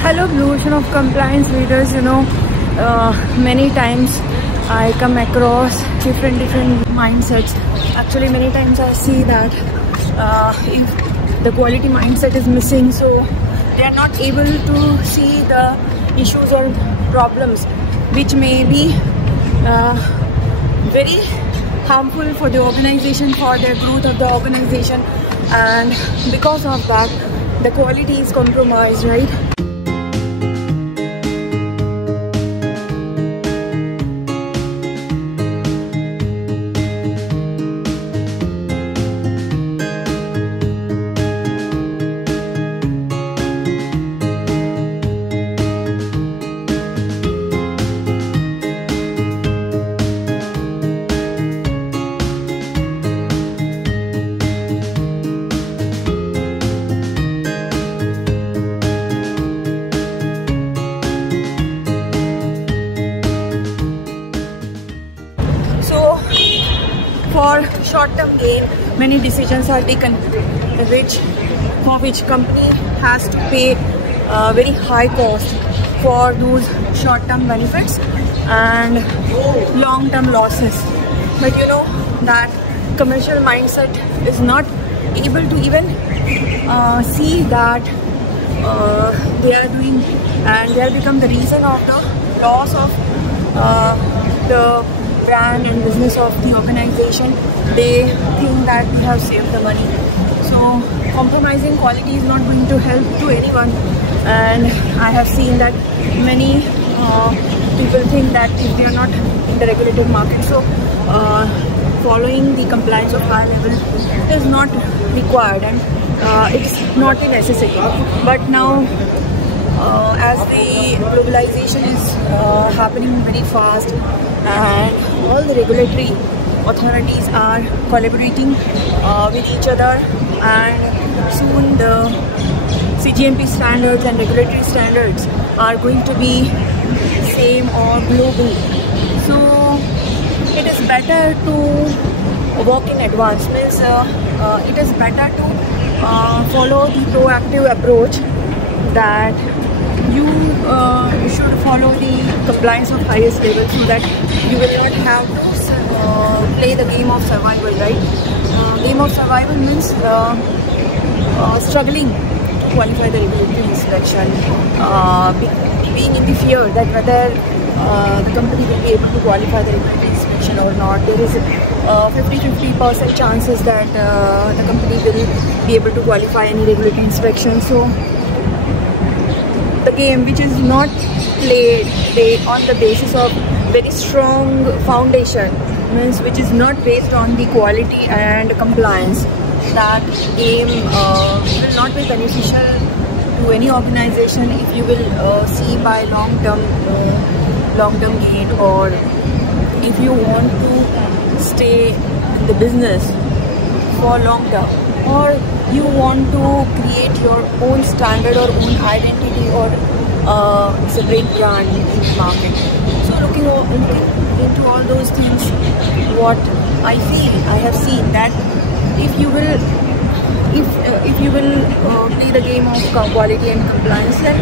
Hello, evolution of compliance leaders. Many times I come across different mindsets. Actually, many times I see that if the quality mindset is missing, so they are not able to see the issues or problems which may be very harmful for the organization, for the growth of the organization, and because of that the quality is compromised, right? For short-term gain, many decisions are taken, for which company has to pay very high cost for those short-term benefits and long-term losses. But you know that commercial mindset is not able to even see that they are doing, and they have become the reason of the loss of the brand and business of the organization. They think that we have saved the money. So compromising quality is not going to help to anyone, and I have seen that many people think that if they are not in the regulated market, so following the compliance of high level is not required, and it's not necessary. But now as the globalization is happening very fast, and all the regulatory authorities are collaborating with each other, and soon the CGMP standards and regulatory standards are going to be same or global. So it is better to work in advance. Means it is better to follow the proactive approach, that you should follow the compliance of highest level, so that you will not have to play the game of survival, right? Game of survival means struggling to qualify the regulatory inspection, being in the fear that whether the company will be able to qualify the regulatory inspection or not. There is 50-50% chances that the company will be able to qualify any regulatory inspection. So the game which is not played on the basis of very strong foundation, means which is not based on the quality and compliance, that game will not be beneficial to any organization if you will see by long-term gain, or if you want to stay in the business for long-term, or you want to create your own standard or own identity or separate brand in the market. So looking into all those things, what I have seen that if you will play the game of quality and compliance, then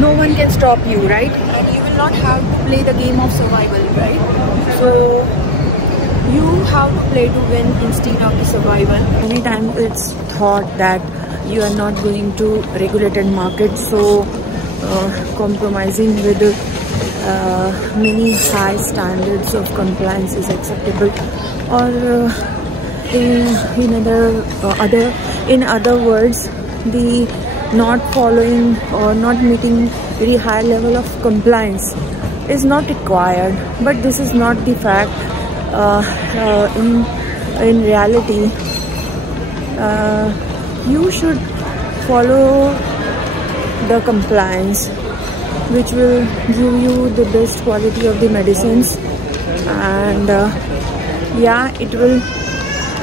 no one can stop you, right? And you will not have to play the game of survival, right? So you have to play to win instead of the survival. Many times it's thought that you are not going to regulated market, so compromising with many high standards of compliance is acceptable, or in other words, the not following or not meeting very high level of compliance is not required. But this is not the fact. In reality, you should follow the compliance, which will give you the best quality of the medicines, and yeah, it will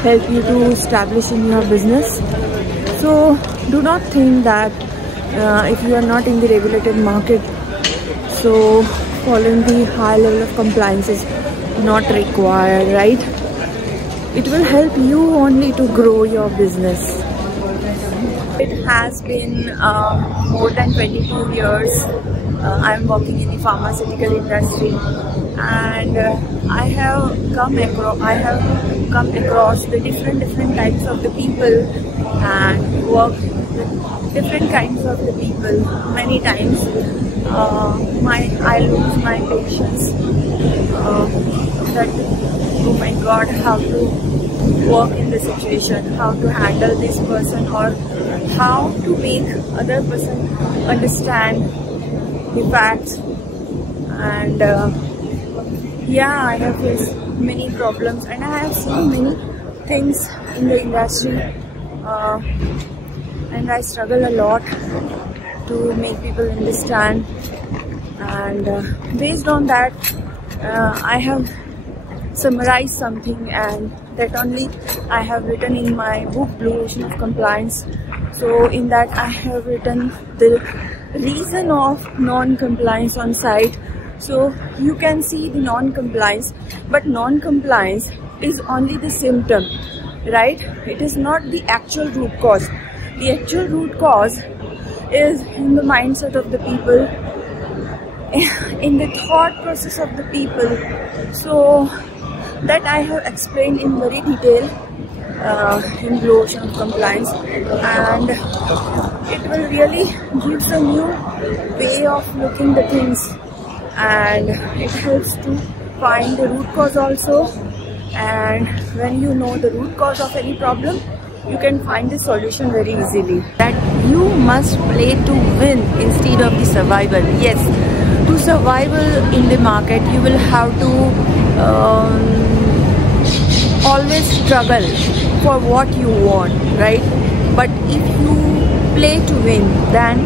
help you to establish in your business. So do not think that if you are not in the regulated market, so following the high level of compliance is not required, right? It will help you only to grow your business. It has been more than 22 years. I'm working in the pharmaceutical industry, and I have come across the different types of the people and worked with different kinds of the people. Many times, I lose my patience. That, oh my God, how to work in the situation, how to handle this person, or how to make other person understand the facts. And yeah, I have faced many problems, and I have seen many things in the industry, and I struggle a lot to make people understand. And based on that, I have summarized something, and that only I have written in my book Blue Ocean of Compliance. So in that I have written the reason of non-compliance on site. So you can see the non-compliance, but non-compliance is only the symptom, right? It is not the actual root cause. The actual root cause is in the mindset of the people, in the thought process of the people. So that I have explained in very detail in Blue Ocean of Compliance, and it will really give a new way of looking the things, and it helps to find the root cause also. And when you know the root cause of any problem, you can find the solution very easily. That you must play to win instead of the survival. Yes, to survival in the market, you will have to always struggle for what you want, right? But if you play to win, then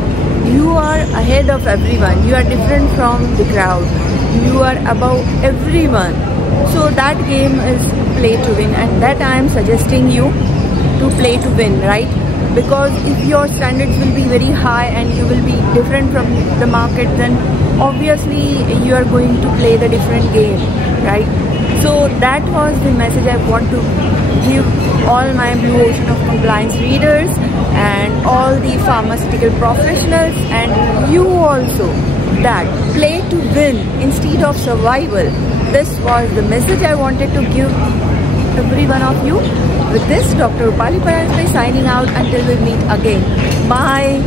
you are ahead of everyone. You are different from the crowd. You are above everyone. So that game is play to win, and that I am suggesting you to play to win, right? Because if your standards will be very high and you will be different from the market, then obviously you are going to play the different game, right? So that was the message I want to give all my Blue Ocean of Compliance readers and all the pharmaceutical professionals, and you also, that play to win instead of survival. This was the message I wanted to give every one of you. With this, Dr. Rupali Paransky signing out until we meet again. Bye.